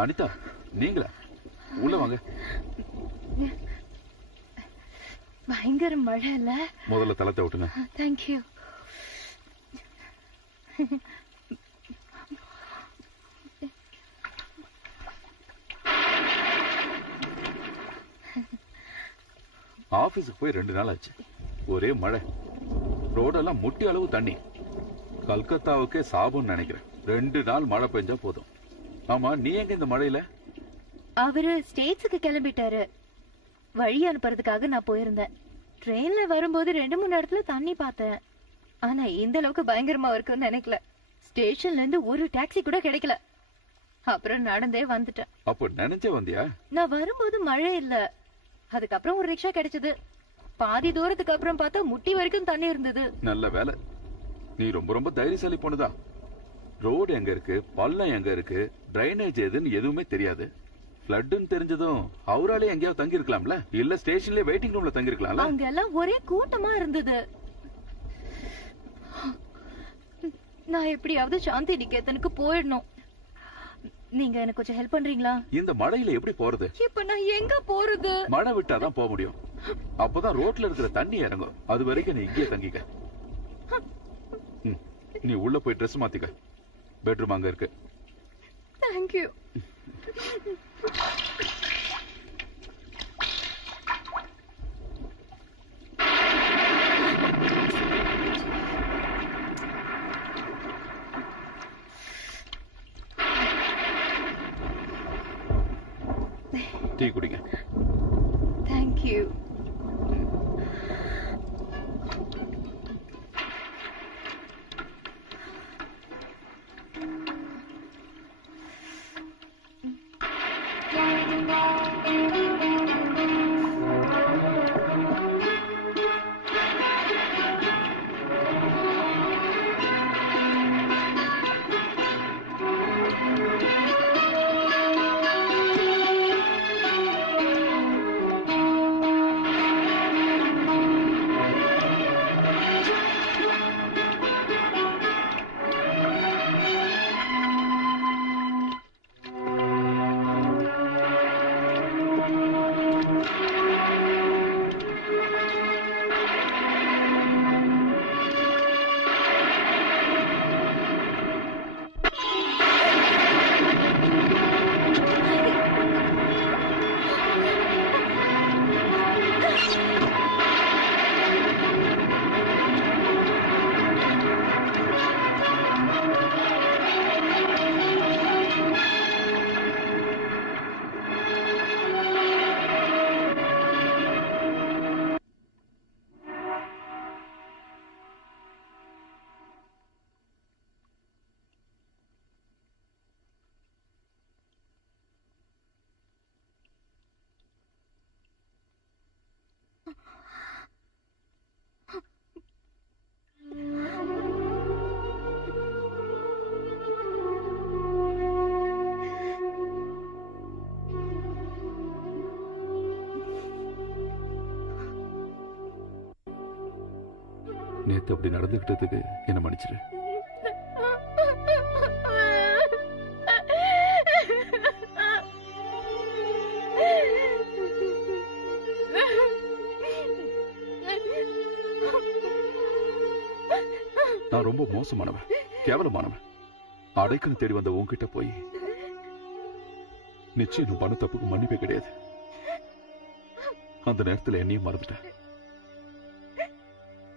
அனிதா, நீங்களா? உள்ள வாங்க. பயங்கர மழை இல்ல? முதல்ல தலத்தை விட்டுங்க. தேங்க்யூ. ஆபீஸுக்கு போய் 2 நாள் ஆச்சு. ஒரே மழை, ரோடெல்லாம் முட்டி அளவு தண்ணி. கல்கத்தாவுக்கே சாபம்னு நினைக்கிறேன். 2 நாள் மழை பெஞ்சா போதும். ஆமா, நீ எங்க இந்த மழையில? அவரு ஸ்டேட்ஸுக்கு கிளம்பிட்டாரு. வழி அனுப்புறதுக்காக நான் போயிருந்தேன். ட்ரெயின்ல வரும்போது 2-3 இடத்துல தண்ணி பார்த்தேன். ஆனா இந்த அளவுக்கு பயங்கரமா இருக்குன்னு நினைக்கல. ஸ்டேஷன்ல இருந்து ஒரு டாக்ஸி கூட கிடைக்கல. அப்புறம் நடந்தே வந்துட்டேன். அப்ப நினைச்சே வந்தியா? நான் வரும்போது மழை இல்ல. அதுக்கப்புறம் ஒரு ரிக்ஷா கிடைச்சது. பாதி தூரத்துக்கு அப்புறம் பார்த்தா முட்டி வரைக்கும் தண்ணி இருந்தது. நல்ல வேலை. நீ ரொம்ப ரொம்ப தைரியசாலி பொண்ணுதான். ரோடு எங்க இருக்கு, பள்ளம் எங்க இருக்கு, டிரைனேஜ் எதுன்னு எதுவுமே தெரியாது. ஃப்ளட்னு தெரிஞ்சதும் அவராலே எங்கேயாவது தங்கி இருக்கலாம்ல, இல்ல ஸ்டேஷன்லயே வெயிட்டிங் ரூம்ல தங்கி இருக்கலாம்ல. அங்க எல்லாம் ஒரே கூட்டமா இருந்தது. நான் எப்படியாவது சாந்தி நிகேதனுக்கு போயிடணும். நீங்க எனக்கு கொஞ்சம் ஹெல்ப் பண்றீங்களா? இந்த மழையில எப்படி போறது? இப்ப நான் எங்க போறது? மழை விட்டாதான் போக முடியும். அப்பதான் ரோட்ல இருக்கிற தண்ணி இறங்கும். அது வரைக்கும் நீ இங்கே தங்கிக்க. நீ உள்ள போய் ட்ரெஸ் மாத்திக்க. பெட்ரூம் அங்க இருக்கு. தேங்க்யூ. டீ குடிங்க. தேங்க்யூ. நேத்து அப்படி நடந்துகிட்டதுக்கு என்ன மன்னிச்சிரு. நான் ரொம்ப மோசமானவன், கேவலமானவன். அடைக்கணும் தேடி வந்த உன்கிட்ட போய் நிச்சயம் நான் பண்ண தப்புக்கு மன்னிப்பே கிடையாது. அந்த நேரத்துல என்னையும் மறந்துட்டேன்.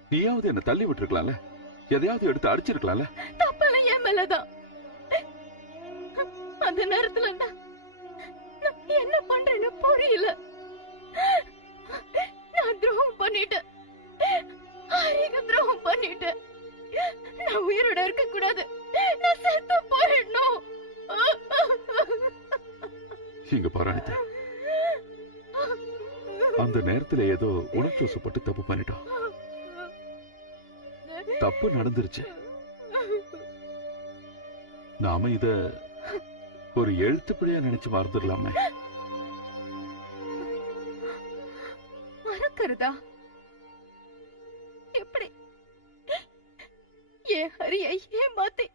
நீயாவது என்ன தள்ளி விட்டுருக்கலாம்ல, எதையாவது எடுத்து அடிச்சிருக்கலாம்ல. தப்பெல்லாம் என் மேலதான். அந்த நேரத்துல நான் என்ன பண்றேன்னு புரியல. நான் துரோகம் பண்ணிட்டேன், ஆரிக்கு துரோகம் பண்ணிட்டேன். நான் உயிரோட இருக்க கூடாது, நான் செத்து போயிடணும். இங்க பாரு அனிதா, அந்த நேரத்துல ஏதோ உணர்ச்சி வசப்பட்டு தப்பு பண்ணிட்டோம். தப்பு நடந்துருச்சு. நாம இத ஒரு எழுத்து பிழையா நினைச்சு மறந்துடலாமே. மறக்கிறதா? எப்படி? ஏன் ஹரியை ஏமாத்தி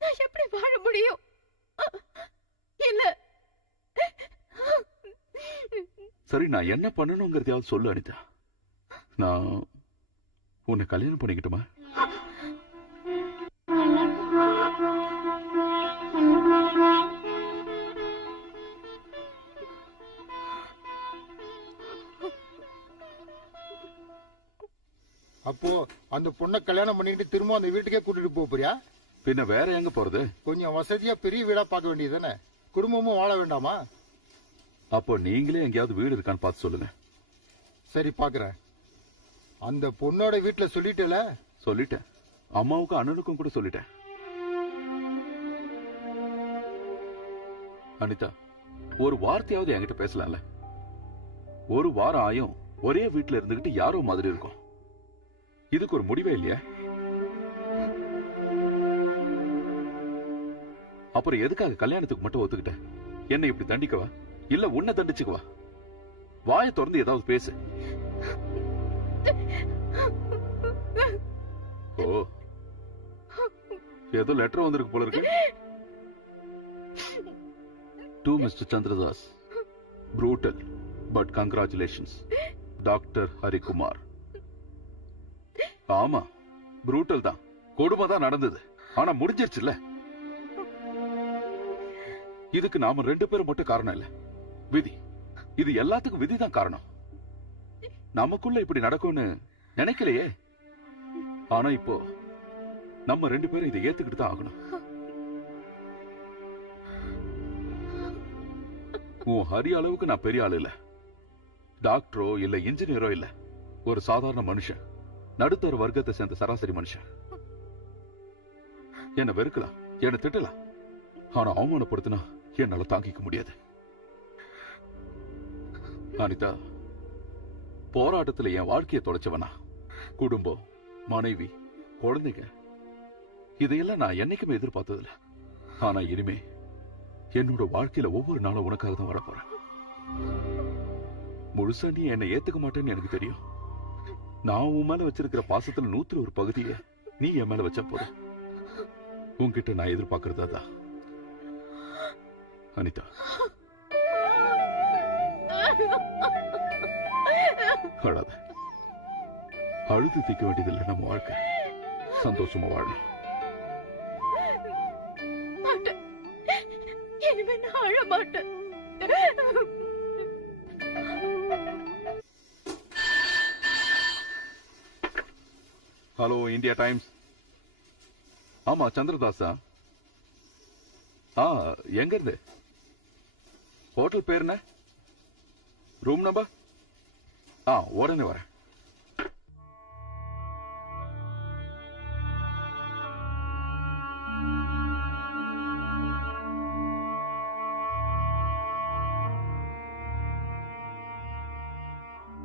நான் எப்படி வாழ முடியும்? இல்ல, சரி, நான் என்ன பண்ணணுங்கிறதையாவது சொல்லு அனிதா. நான் உன்னை கல்யாணம் பண்ணிக்கிட்டுமா? அப்போ அந்த பொண்ணை கல்யாணம் பண்ணிட்டு திரும்ப அந்த வீட்டுக்கே கூட்டிட்டு போறியா? பின்ன வேற எங்க போறது? கொஞ்சம் வசதியா பெரிய வீடா பார்க்க வேண்டியது தானே? குடும்பமும் வாழ வேண்டாமா? அப்போ நீங்களே எங்கேயாவது வீடு இருக்கான்னு பார்த்து சொல்லுங்க. சரி, பாக்குறேன். அந்த பொண்ணோட வீட்டுல சொல்லிட்டல? சொல்லிட்டேன். அம்மாவுக்கும் அண்ணனுக்கும் கூட சொல்லிட்டேன். அனிதா, ஒரு வார்த்தையாவது என்கிட்ட பேசலாம்ல? ஒரு வாரம் ஆயும் ஒரே வீட்டுல இருந்துகிட்டு யாரோ மாதிரி இருக்கும். இதுக்கு ஒரு முடிவே இல்லையா? அப்புறம் எதுக்காக கல்யாணத்துக்கு மட்டும் ஒத்துக்கிட்ட? என்ன இப்படி தண்டிக்கவா, இல்ல உன்னை தண்டிச்சுக்குவா? வாயை திறந்து ஏதாவது பேசு. ஓ, ஏதோ லெட்டர் வந்திருக்கு போல இருக்கு. To mister Chandradas, brutal but congratulations, doctor Harikumar. ஆமா, புரூட்டல் தான், கொடுமை தான் நடந்தது. ஆனா முடிஞ்சிருச்சுல்ல. இதுக்கு நாம 2 பேரும் மட்டும் காரணம் இல்ல, விதி. இது எல்லாத்துக்கும் விதி தான் காரணம். நமக்குள்ள இப்படி நடக்கும்னு நினைக்கலையே. ஆனா இப்போ நம்ம 2 பேரும் இதை ஏத்துக்கிட்டு தான் ஆகணும். உன் ஹரி அளவுக்கு நான் பெரிய ஆளு இல்ல, டாக்டரோ இல்ல இன்ஜினியரோ இல்ல. ஒரு சாதாரண மனுஷன், நடுத்தர வர்க்கத்தை சேர்ந்த சராசரி மனுஷன். என்ன வெறுக்கலாம், என்ன திட்டலாம், ஆனா அவமானப்படுத்தினா என்னால தாங்கிக்க முடியாது. அனிதா, போராட்டத்துல என் வாழ்க்கையை தொலைச்சவனா, குடும்பம், மனைவி, குழந்தைங்க, இதையெல்லாம் நான் என்னைக்குமே எதிர்பார்த்ததில்ல. ஆனா இனிமே என்னோட வாழ்க்கையில ஒவ்வொரு நாளும் உனக்காக தான் வரப்போறேன். முழுசா நீ என்னை ஏத்துக்க மாட்டேன்னு எனக்கு தெரியும். நான் உன் மேல வச்சிருக்கிற பாசத்துல 100 ஒரு பகுதியை நீ என் மேல வச்ச போதும். உன்கிட்ட நான் எதிர்பார்க்கறது அதான். அனிதா, அழாத. அழுது தீக்க வேண்டியதில்லை நம்ம வாழ்க்கை. சந்தோஷமா வாழணும். இனிமே நான் அழ மாட்டேன். Hello, India times. ஆமா, சந்திரதாஸா? எங்க இருந்து? ஹோட்டல் பேர் என்ன? Room number? உடனே வரேன்.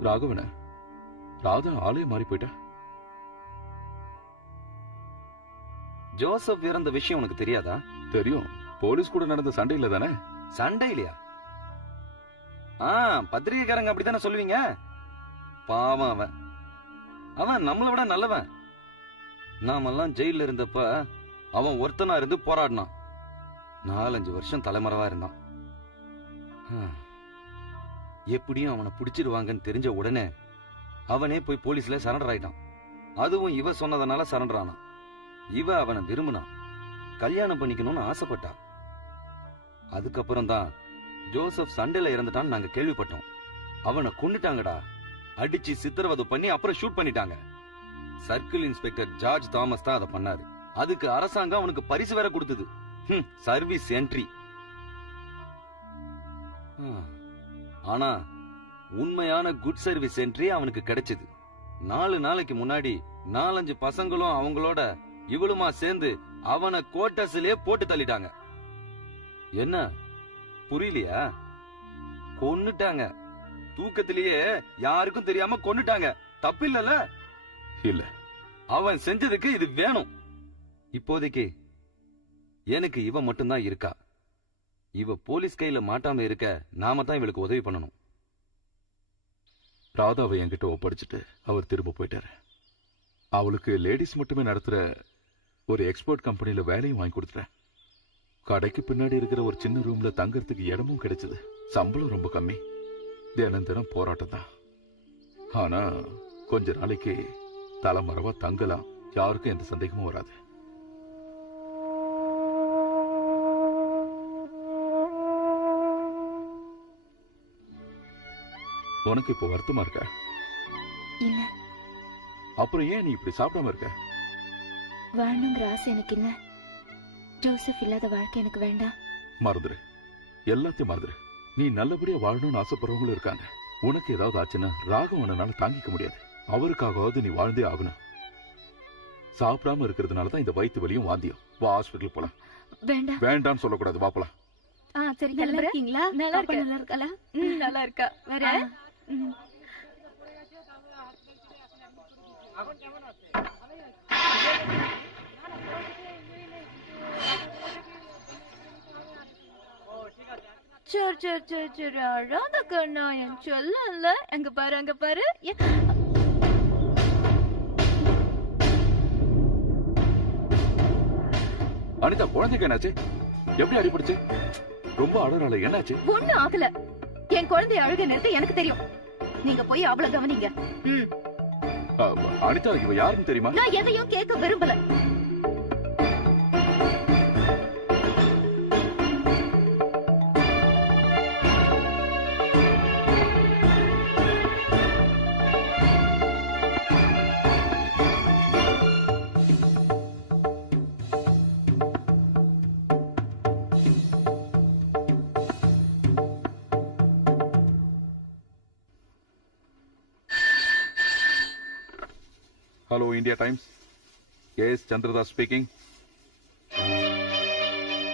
ராகவன, ராதா ஆளே மாறி போயிட்டா. ஜோசப் இறந்த விஷயம் உனக்கு தெரியாதா? தெரியும். போலீஸ் கூட நடந்த சண்டையில தானே? சண்டை இல்லையா? பத்திரிகைக்காரங்க அப்படித்தானே சொல்லுவீங்க. பாவம் அவன். அவன் நம்மளை விட நல்லவன். நாமெல்லாம் ஜெயில இருந்தப்ப அவன் ஒருத்தனா இருந்து போராடினான். 4-5 வருஷம் தலைமறைவா இருந்தான். எப்படியும் அவனை பிடிச்சிருவாங்கன்னு தெரிஞ்ச உடனே அவனே போய் போலீஸ்ல சரண்டர் ஆயிட்டான். அதுவும் இவ சொன்னதனால சரண்டர் ஆனான். இவ அவனை விரும்பினான், கல்யாணம் பண்ணிக்கணும்னு ஆசைப்பட்டா. அதுக்கப்புறம் தான் ஜோசப் சண்டையில இறந்துட்டான்னு நாங்க கேள்விப்பட்டோம். அவனை கொன்னுட்டாங்கடா, அடிச்சு சித்திரவதை பண்ணி அப்புறம் ஷூட் பண்ணிட்டாங்க. சர்க்கிள் இன்ஸ்பெக்டர் ஜார்ஜ் தாமஸ் தான் அதை பண்ணாரு. அதுக்கு அரசாங்கம் அவனுக்கு பரிசு வேற கொடுத்தது, சர்வீஸ் என்ட்ரி. ஆனா உண்மையான குட் சர்வீஸ் என்ட்ரி அவனுக்கு கிடைச்சது 4 நாளைக்கு முன்னாடி. 4-5 பசங்களும் அவங்களோட இவளுமா சேர்ந்து அவனை கோட்டர்ஸ்லயே போட்டு தள்ளிட்டாங்க. என்ன புரியலையா? கொன்னுட்டாங்க. தூக்கத்திலேயே யாருக்கும் தெரியாம கொன்னுட்டாங்க. தப்பு இல்லல? இல்ல. அவன் செஞ்சதுக்கு இது வேணும். இப்போதைக்கு எனக்கு இவ மட்டும்தான் இருக்கா. இவ போலீஸ் கையில மாட்டாம இருக்க நாம தான் இவளுக்கு உதவி பண்ணணும். ராதாவை என்கிட்ட ஒப்படைச்சிட்டு அவர் திரும்ப போயிட்டாரு. அவளுக்கு லேடிஸ் மட்டுமே நடத்துற ஒரு எக்ஸ்போர்ட் கம்பெனில வேலையும் வாங்கி கொடுத்துட்டேன். கடைக்கு பின்னாடி இருக்கிற ஒரு சின்ன ரூம்ல தங்கறதுக்கு இடமும் கிடைச்சது. சம்பளம் ரொம்ப கம்மி. தினம் தினம் போராட்டம் தான். ஆனா கொஞ்ச நாளைக்கு தலைமறைவா தங்கலாம், யாருக்கும் எந்த சந்தேகமும் வராது. உனக்கு இப்போ வருத்தமா இருக்க? இல்ல, அப்புறம் ஏன் நீ இப்படி சாப்பிடாம இருக்க? வாழணுங்கிற ஆசை எனக்கு இல்ல. ஜோசப் இல்லாத வாழ்க்கை எனக்கு வேண்டாம். மறந்துரு, எல்லாத்தையும் மறந்துரு. நீ நல்லபடியா வாழணும்னு ஆசைப்படுறவங்களும் இருக்காங்க. உனக்கு ஏதாவது ஆச்சுன்னா ராகவனால தாங்கிக்க முடியாது. அவருக்காகவாவது நீ வாழ்ந்தே ஆகணும். சாப்பிடாம இருக்கிறதுனாலதான் இந்த வயிற்று வலியும் வாந்தியும். வா, ஹாஸ்பிட்டல் போலாம். வேண்டாம். வேண்டான்னு சொல்லக்கூடாது, வா போலாம். சரி, நல்லா இருக்கீங்களா? நல்லா அப்பா இருக்கேன். நல்லா இருக்காளா? நல்லா இருக்கா. வேற சரி சரி சரி சரி, அழாத கண்ணா, என் சொல்லல. அங்க பாரு, அங்க பாரு. அனிதா, குழந்தைக்கு என்னாச்சு? எப்படி அடிபடுச்சு? ரொம்ப அழறால, என்னாச்சு? ஒண்ணு ஆகல. என் குழந்தைய அழுக நிறுத்த எனக்கு தெரியும். நீங்க போய் அவளை கவனிங்க. அனிதா, இவ யாருன்னு தெரியுமா? நான் எதையும் கேட்க விரும்பல. Hello, India Times. Yes, Chandradas speaking.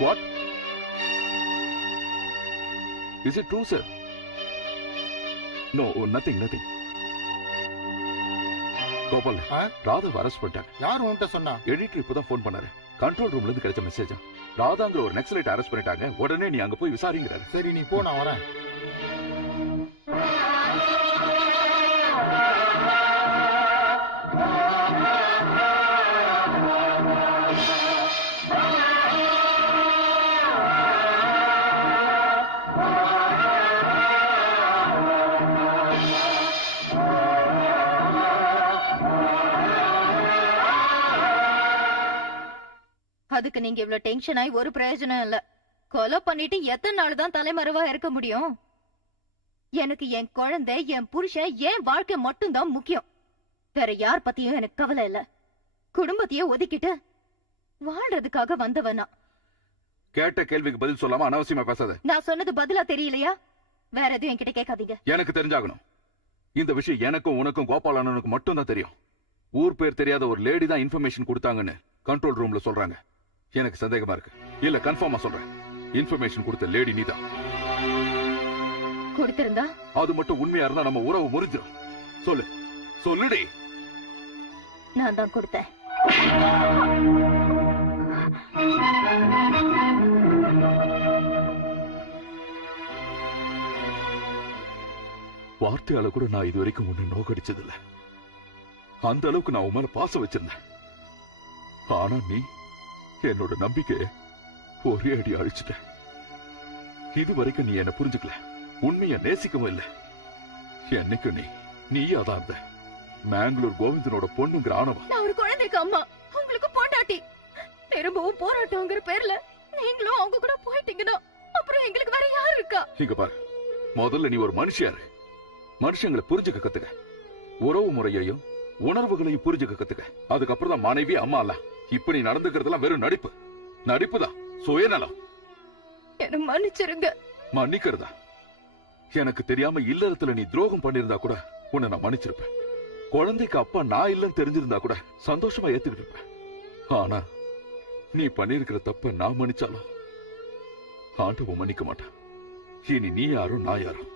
What? Is it true, sir? No, nothing. Gopal, ராதாவை அரெஸ்ட் பண்ணிட்டாங்க. யார் உன்கிட்ட சொன்னா? எடிட்டர் இப்பதான் போன் பண்ணாரு. கண்ட்ரோல் ரூம்ல இருந்து கிடைச்ச மெசேஜா. ராதாங்கிற ஒரு நக்சலைட் அரெஸ்ட் பண்ணிட்டாங்க. உடனே நீ அங்க போய் விசாரிங்கிறாரு. சரி, நீ போ, நான் வரேன். அதுக்கு நீங்க இவ்வளவு டென்ஷன் ஆகி ஒரு பிரயோஜனம் இல்ல. கொலை பண்ணிட்டு எத்தனை நாள் தான் தலைமறைவா இருக்க முடியும்? எனக்கு என் குழந்தை, என் புருஷன், என் வாழ்க்கை மட்டும்தான் முக்கியம். வேற யார் பத்தியும் எனக்கு கவலை இல்ல. குடும்பத்தையே ஒதுக்கிட்டு வாழ்றதுக்காக வந்தவனா. கேட்ட கேள்விக்கு பதில் சொல்லாம அனாவசியமா பேசாத. நான் சொன்னது பதிலா தெரியலையா? வேற எதுவும் என்கிட்ட கேட்காதீங்க. எனக்கு தெரிஞ்சாகணும். இந்த விஷயம் எனக்கும் உனக்கும் கோபால் அண்ணனுக்கு மட்டும் தான் தெரியும். ஊர் பேர் தெரியாத ஒரு லேடி தான் இன்ஃபர்மேஷன் கொடுத்தாங்கன்னு கண்ட்ரோல் ரூம்ல சொல்றாங்க. எனக்கு சந்தேகமா இருக்கு. இல்ல, கன்ஃபார்மா சொல்றேன். இன்ஃபர்மேஷன் கொடுத்த லேடி நீதான். கொடுத்திருந்தா அது மட்டும் உண்மையா இருந்தா நம்ம உறவு முறிஞ்சிடும். சொல்லுடி. நான் தான் கொடுத்தேன். வார்த்தையால கூட நான் இது வரைக்கும் ஒண்ணு நோக்கடிச்சது இல்ல. அந்த அளவுக்கு நான் உன் மேல பாசம் வச்சிருந்தேன். ஆனா நீ என்னோட நம்பிக்கைய ஒரே அடி அழிச்சிட்ட. இது வரைக்கும் நீ என்ன புரிஞ்சுக்கல, உண்மைய நேசிக்கவும் இல்ல. என்னைக்கு நீ அதான் இருந்த. மேங்களூர் கோவிந்தனோட பொண்ணுங்கிற ஆணவம். நான் ஒரு குழந்தைக்கு அம்மா, உங்களுக்கு பொண்டாட்டி. திரும்பவும் போராட்டம்ங்கிற பேர்ல நீங்களும் அவங்க கூட போயிட்டீங்கன்னா அப்புறம் எங்களுக்கு வேற யாரு இருக்கா? இங்க பாரு, முதல்ல நீ ஒரு மனுஷியாரு. மனுஷங்களை புரிஞ்சுக்க கத்துக்க. உறவு முறையையும் உணர்வுகளையும் புரிஞ்சுக்க கத்துக்க. அதுக்கப்புறம் தான் மனைவி, அம்மா எல்லாம். இப்ப நீ நடந்துக்கிறதெல்லாம் வெறும் நடிப்பு தான், சுயநலம். என்ன மன்னிச்சிருங்க. மன்னிக்கிறதா? எனக்கு தெரியாம இல்லறத்துல நீ துரோகம் பண்ணிருந்தா கூட உன்னை நான் மன்னிச்சிருப்பேன். குழந்தைக்கு அப்பா நான் இல்லன்னு தெரிஞ்சிருந்தா கூட சந்தோஷமா ஏத்துக்கிட்டு இருப்பேன். ஆனா நீ பண்ணிருக்கிற தப்ப நான் மன்னிச்சாலும் ஆண்டவன் மன்னிக்க மாட்டான். இனி நீ யாரும் நான் யாரும்,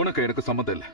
உனக்கு எனக்கு சம்மந்தம் இல்லை.